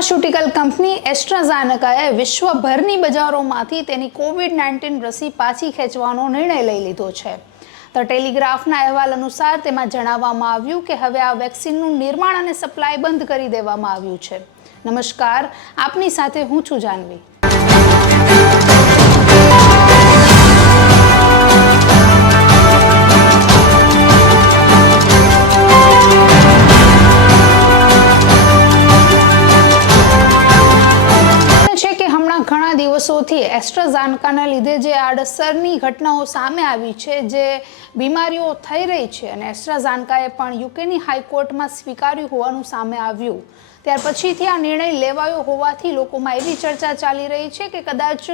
Pharmaceutical company એસ્ટ્રાઝેનેકાએ વિશ્વભરની બજારોમાંથી તેની COVID-19 રસી પાછી ખેંચવાનો નિર્ણય લઈ લીધો છે. ધ ટેલિગ્રાફના અહેવાલ અનુસાર તેમાં જણાવવામાં આવ્યું કે હવે આ વેક્સિનનું નિર્માણ અને સપ્લાય બંધ કરી દેવામાં આવ્યું છે. નમસ્કાર, આપની સાથે હું છું જાનવી. ઘણા દિવસોથી એસ્ટ્રાઝેનેકાના લીધે જે આડઅસરની ઘટનાઓ સામે આવી છે, જે બીમારીઓ થઈ રહી છે, અને એસ્ટ્રાઝેનેકાએ પણ યુકેની હાઈકોર્ટમાં સ્વીકાર્યું હોવાનું સામે આવ્યું. ત્યાર પછીથી આ નિર્ણય લેવાયો હોવાથી લોકોમાં એવી ચર્ચા ચાલી રહી છે કે કદાચ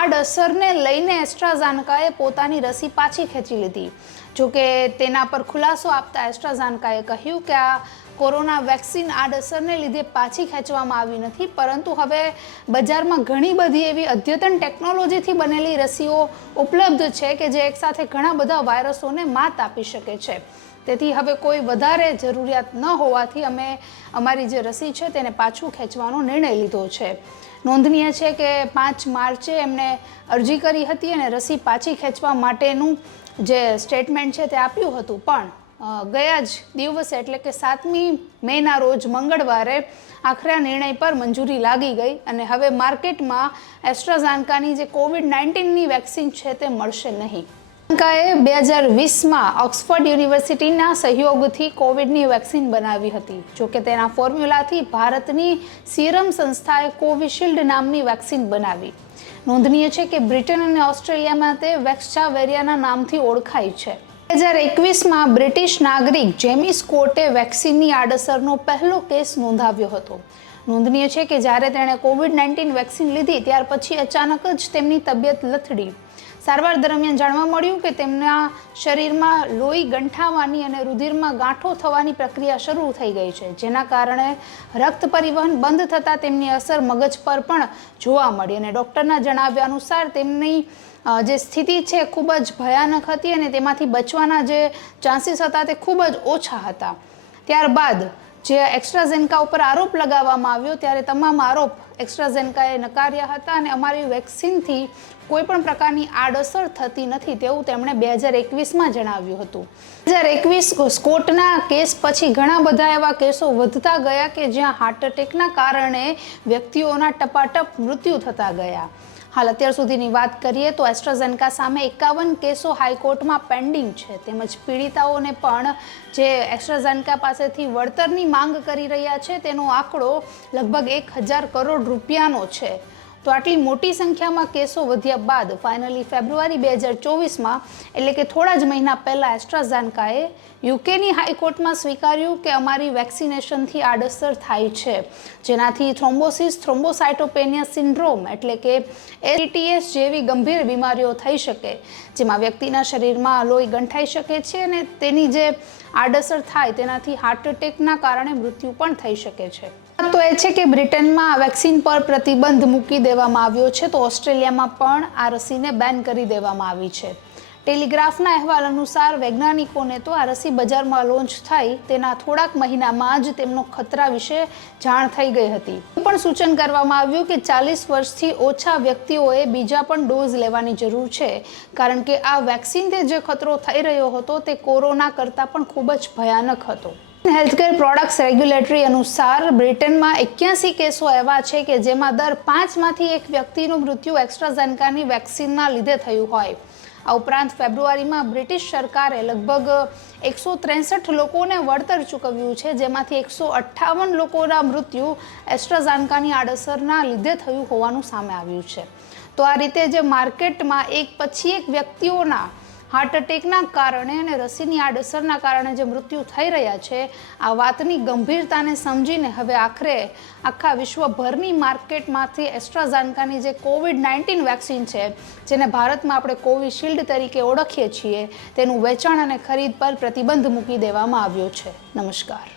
આડઅસરને લઈને એસ્ટ્રાઝેનેકાએ પોતાની રસી પાછી ખેંચી લીધી. જોકે તેના પર ખુલાસો આપતા એસ્ટ્રાઝેનેકાએ કહ્યું કે આ કોરોના વેક્સિન આડઅસરને લીધે પાછી ખેંચવામાં આવી નથી, પરંતુ હવે બજારમાં ઘણી બધી એવી અદ્યતન ટેકનોલોજીથી બનેલી રસીઓ ઉપલબ્ધ છે કે જે એકસાથે ઘણા બધા વાયરસોને માત આપી શકે છે. તેથી હવે કોઈ વધારે જરૂરિયાત ન હોવાથી અમે અમારી જે રસી છે તેને પાછું ખેંચવાનો નિર્ણય લીધો છે. નોંધનીય છે કે 5 માર્ચે એમને અરજી કરી હતી અને રસી પાછી ખેંચવા માટેનું જે સ્ટેટમેન્ટ છે તે આપ્યું હતું, પણ ગયા જ દિવસે એટલે કે 7મી મેના રોજ મંગળવારે આખરે નિર્ણય પર મંજૂરી લાગી ગઈ અને હવે માર્કેટમાં એસ્ટ્રાઝેનેકાની જે કોવિડ-19ની વેક્સિન છે તે મળશે નહીં. એસ્ટ્રાઝેનેકાએ 2020માં ઓક્સફર્ડ યુનિવર્સિટીના સહયોગથી કોવિડની વેક્સિન બનાવી હતી. જોકે તેના ફોર્મ્યુલાથી ભારતની સીરમ સંસ્થાએ કોવિશિલ્ડ નામની વેક્સિન બનાવી. નોંધનીય છે કે બ્રિટન અને ઓસ્ટ્રેલિયામાં તે વેક્સાવેરિયાના નામથી ઓળખાય છે. 2021માં બ્રિટિશ નાગરિક જેમી સ્કોટે વેક્સિનની આડઅસરનો પહેલો કેસ નોંધાવ્યો હતો. નોંધનીય છે કે જ્યારે તેણે કોવિડ-19 વેક્સિન લીધી ત્યાર પછી અચાનક જ તેમની તબિયત લથડી. સારવાર દરમિયાન જાણવા મળ્યું કે તેમના શરીરમાં લોહી ગંઠાવાની અને રુધિરમાં ગાંઠો થવાની પ્રક્રિયા શરૂ થઈ ગઈ છે, જેના કારણે રક્ત પરિવહન બંધ થતાં તેમની અસર મગજ પર પણ જોવા મળી અને ડૉક્ટરના જણાવ્યા અનુસાર તેમની જે સ્થિતિ છે ખૂબ જ ભયાનક હતી અને તેમાંથી બચવાના જે ચાન્સીસ હતા તે ખૂબ જ ઓછા હતા. ત્યારબાદ જે એસ્ટ્રાઝેનેકા ઉપર આરોપ લગાવવામાં આવ્યો ત્યારે તમામ આરોપ એસ્ટ્રાઝેનેકાએ નકાર્યા હતા અને અમારી વેક્સિનથી કોઈ પણ પ્રકારની આડઅસર થતી નથી તેવું તેમણે 2021માં જણાવ્યું હતું. 2021 સ્કોટના કેસ પછી ઘણા બધા એવા કેસો વધતા ગયા કે જ્યાં હાર્ટ એટેકના કારણે વ્યક્તિઓના ટપાટપ મૃત્યુ થતા ગયા. હાલ અત્યાર સુધીની વાત કરીએ તો એસ્ટ્રાઝેનેકા સામે 51 કેસો હાઈકોર્ટમાં પેન્ડિંગ છે. તેમજ પીડિતાઓને પણ જે એસ્ટ્રાઝેનેકા પાસેથી વળતરની માંગ કરી રહ્યા છે તેનો આંકડો લગભગ 1000 કરોડ રૂપિયાનો છે. તો આટલી મોટી સંખ્યામાં કેસો વધ્યા બાદ ફાઇનલી ફેબ્રુઆરી 2024માં એટલે કે થોડા જ મહિના પહેલાં એસ્ટ્રાઝેનેકાએ યુકેની હાઈકોર્ટમાં સ્વીકાર્યું કે અમારી વેક્સિનેશનથી આડઅસર થાય છે, જેનાથી થ્રોમ્બોસિસ થ્રોમ્બોસાઇટોપેનિયા સિન્ડ્રોમ એટલે કે એટીએસ જેવી ગંભીર બીમારીઓ થઈ શકે, જેમાં વ્યક્તિના શરીરમાં લોહી ગંઠાઈ શકે છે અને તેની જે આડઅસર થાય તેનાથી હાર્ટ એટેકના કારણે મૃત્યુ પણ થઈ શકે છે. તો એ છે કે બ્રિટનમાં આ વેક્સિન પર પ્રતિબંધ મૂકી દેવામાં આવ્યો છે, તો ઓસ્ટ્રેલિયામાં પણ આ રસીને બેન કરી દેવામાં આવી છે. ટેલિગ્રાફના અહેવાલ અનુસાર વૈજ્ઞાનિકોને તો આ રસી બજારમાં લોન્ચ થઈ તેના થોડાક મહિનામાં જ તેમનો ખતરા વિશે જાણ થઈ ગઈ હતી. પણ સૂચન કરવામાં આવ્યું કે 40 વર્ષથી ઓછા વ્યક્તિઓએ બીજા પણ ડોઝ લેવાની જરૂર છે, કારણ કે આ વેક્સિનથી જે ખતરો થઈ રહ્યો હતો તે કોરોના કરતાં પણ ખૂબ જ ભયાનક હતો. હેલ્થકેર પ્રોડક્ટ્સ રેગ્યુલેટરી અનુસાર બ્રિટનમાં 81 કેસો એવા છે કે જેમાં દર 5માંથી 1 વ્યક્તિનું મૃત્યુ એસ્ટ્રાઝેનેકાની વેક્સિનના લીધે થયું હોય. આ ઉપરાંત ફેબ્રુઆરીમાં બ્રિટિશ સરકારે લગભગ 163 લોકોને વળતર ચૂકવ્યું છે, જેમાંથી 158 લોકોના મૃત્યુ એસ્ટ્રાઝેનેકાની આડઅસરના લીધે થયું હોવાનું સામે આવ્યું છે. તો આ રીતે જે માર્કેટમાં એક પછી એક વ્યક્તિઓના હાર્ટ એટેકના કારણે અને રસીની આડઅસરના કારણે જે મૃત્યુ થઈ રહ્યા છે, આ વાતની ગંભીરતાને સમજીને હવે આખરે આખા વિશ્વભરની માર્કેટમાંથી એસ્ટ્રાઝેનેકાની જે કોવિડ-19 વેક્સિન છે, જેને ભારતમાં આપણે કોવિશિલ્ડ તરીકે ઓળખીએ છીએ, તેનું વેચાણ અને ખરીદ પર પ્રતિબંધ મૂકી દેવામાં આવ્યો છે. નમસ્કાર.